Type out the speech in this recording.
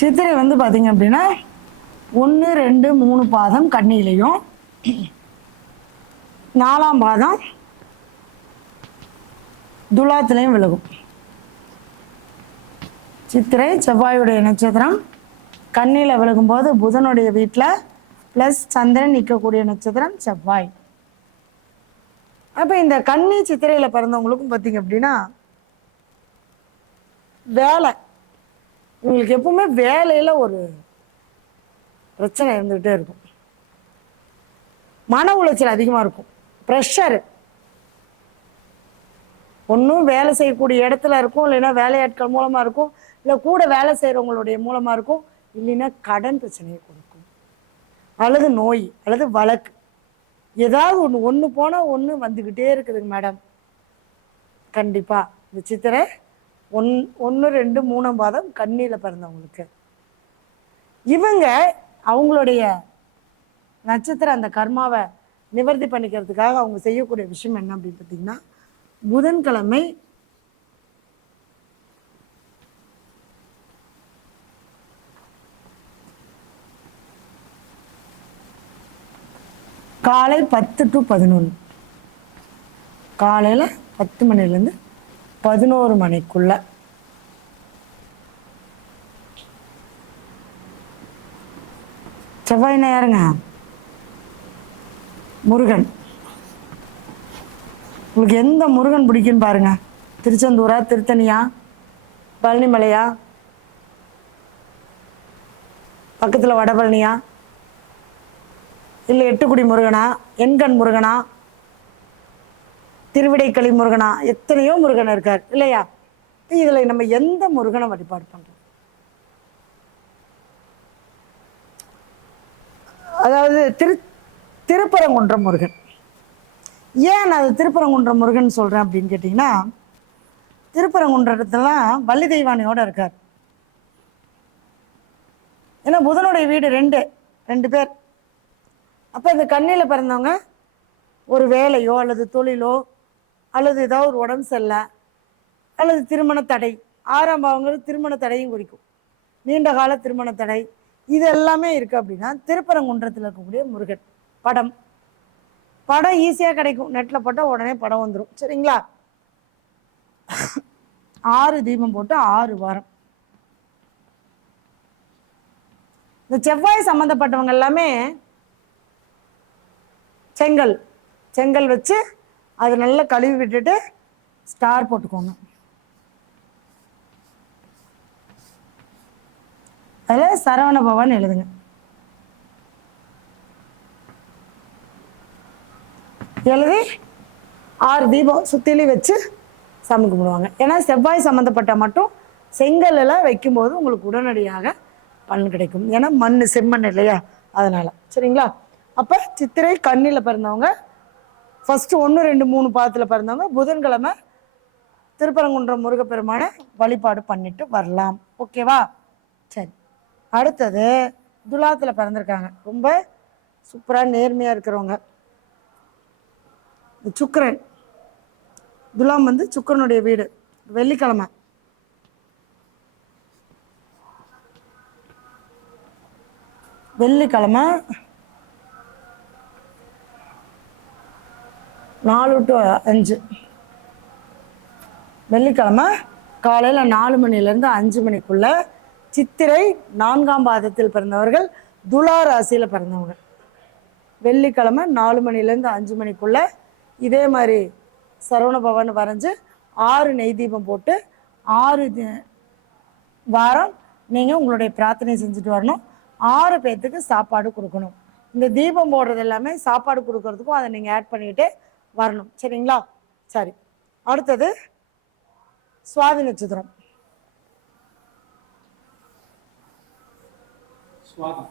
சித்திரை வந்து பார்த்திங்க அப்படின்னா ஒன்று ரெண்டு மூணு பாதம் கண்ணிலையும் நாலாம் பாதம் துலாத்துலேயும் விலகும். சித்திரை செவ்வாயுடைய நட்சத்திரம் கண்ணியில் விலகும்போது புதனுடைய வீட்டில் ப்ளஸ் சந்திரன் நிற்கக்கூடிய நட்சத்திரம் செவ்வாய். அப்போ இந்த கன்னி சித்திரையில் பிறந்தவங்களுக்கும் பார்த்தீங்க அப்படின்னா வேலை இவங்களுக்கு எப்பவுமே வேலையில் ஒரு பிரச்சனை இருந்துகிட்டே இருக்கும். மன உளைச்சல் அதிகமாக இருக்கும். ப்ரெஷரு ஒன்றும் வேலை செய்யக்கூடிய இடத்துல இருக்கும் இல்லைன்னா வேலையாட்கள் மூலமாக இருக்கும் இல்லை கூட வேலை செய்கிறவங்களுடைய மூலமாக இருக்கும். இல்லைன்னா கடன் பிரச்சனையை கொடுக்கும். அல்லது நோய் அல்லது வழக்கு. ஏதாவது ஒன்று ஒன்று போனால் ஒன்று வந்துக்கிட்டே இருக்குதுங்க மேடம் கண்டிப்பாக இந்த சித்திரை ஒன் ஒன்று ரெண்டு மூணாம் பாதம் கண்ணியில் பிறந்தவங்களுக்கு. இவங்க அவங்களுடைய நட்சத்திரம் அந்த கர்மாவை நிவர்த்தி பண்ணிக்கிறதுக்காக அவங்க செய்யக்கூடிய விஷயம் என்ன அப்படின்னு பார்த்தீங்கன்னா புதன்கிழமை காலை பத்து டு பதினொன்று. காலையில் பத்து மணிலேருந்து பதினோரு மணிக்குள்ள. செவ்வாய் நேரங்க முருகன். உங்களுக்கு எந்த முருகன் பிடிக்குன்னு பாருங்க. திருச்செந்தூரா திருத்தணியா பழனிமலையா? பக்கத்தில் வடபழனியா? இல்லை எட்டுக்குடி முருகனா? எண்கண் முருகனா? திருவிடைக்களி முருகனா எத்தனையோ முருகன் இருக்கார் இல்லையா? இதில் நம்ம எந்த முருகனை வழிபாடு பண்ணுறோம் அதாவது திரு திருப்பரங்குன்றம் முருகன். ஏன் நான் அது திருப்பரங்குன்றம் முருகன் சொல்கிறேன் அப்படின்னு கேட்டிங்கன்னா திருப்பரங்குன்றத்துலாம் வள்ளி தெய்வானையோட இருக்கார். ஏன்னா புதனுடைய வீடு ரெண்டு ரெண்டு பேர். அப்போ இந்த கண்ணியில் பிறந்தவங்க ஒரு வேலையோ அல்லது தொழிலோ அல்லது ஏதாவது ஒரு உடம்பு சரியில்லை அல்லது திருமண தடை ஆறாம் பாவங்கிறது திருமண தடையும் குறிக்கும். நீண்ட கால திருமண தடை இது எல்லாமே இருக்குது அப்படின்னா திருப்பரங்குன்றத்தில் இருக்கக்கூடிய முருகன் படம். படம் ஈஸியாக கிடைக்கும். நெட்டில் போட்டால் உடனே படம் வந்துடும் சரிங்களா? ஆறு தீபம் போட்டு ஆறு வாரம். இந்த செவ்வாய் சம்மந்தப்பட்டவங்க எல்லாமே செங்கல் செங்கல் வச்சு அது நல்லா கழுவி விட்டுட்டு ஸ்டார் போட்டுக்கோங்க. அதில் சரவண பவன் எழுதுங்க. எழுதி ஆறு தீபம் சுத்திலையும் வச்சு சாமி கும்பிடுவாங்க. ஏன்னா செவ்வாய் சம்மந்தப்பட்ட மட்டும் செங்கல்லில் வைக்கும்போது உங்களுக்கு உடனடியாக பலன் கிடைக்கும். ஏன்னா மண் செம்மண் இல்லையா? அதனால். சரிங்களா? அப்போ சித்திரை கண்ணில் பிறந்தவங்க ஃபஸ்ட்டு ஒன்று ரெண்டு மூணு பாதத்தில் பிறந்தவங்க புதன்கிழமை திருப்பரங்குன்றம் முருகப்பெருமானை வழிபாடு பண்ணிட்டு வரலாம். ஓகேவா சரி. அடுத்தது துலாத்தில் பிறந்திருக்காங்க. ரொம்ப சூப்பராக நேர்மையாக இருக்கிறவங்க. சுக்கரன். துலாம் வந்து சுக்கிரனுடைய வீடு. வெள்ளிக்கிழமை. வெள்ளிக்கிழமை நாலு டு அஞ்சு. வெள்ளிக்கிழமை காலையில் நாலு மணிலேருந்து அஞ்சு மணிக்குள்ள சித்திரை நான்காம் பாதத்தில் பிறந்தவர்கள் துலா ராசியில் பிறந்தவங்க. வெள்ளிக்கிழமை நாலு மணிலேருந்து அஞ்சு மணிக்குள்ள இதே மாதிரி சரவண பவன் வரைஞ்சு ஆறு நெய் தீபம் போட்டு ஆறு தி- வாரம் நீங்கள் உங்களுடைய பிரார்த்தனை செஞ்சுட்டு வரணும். ஆறு பேர்த்துக்கு சாப்பாடு கொடுக்கணும். இந்த தீபம் போடுறது எல்லாமே சாப்பாடு கொடுக்கறதுக்கும் அதை நீங்கள் ஆட் பண்ணிக்கிட்டே வரணும். சரிங்களா? சரி. அடுத்தது சுவாதி நட்சத்திரம் சுவாதி.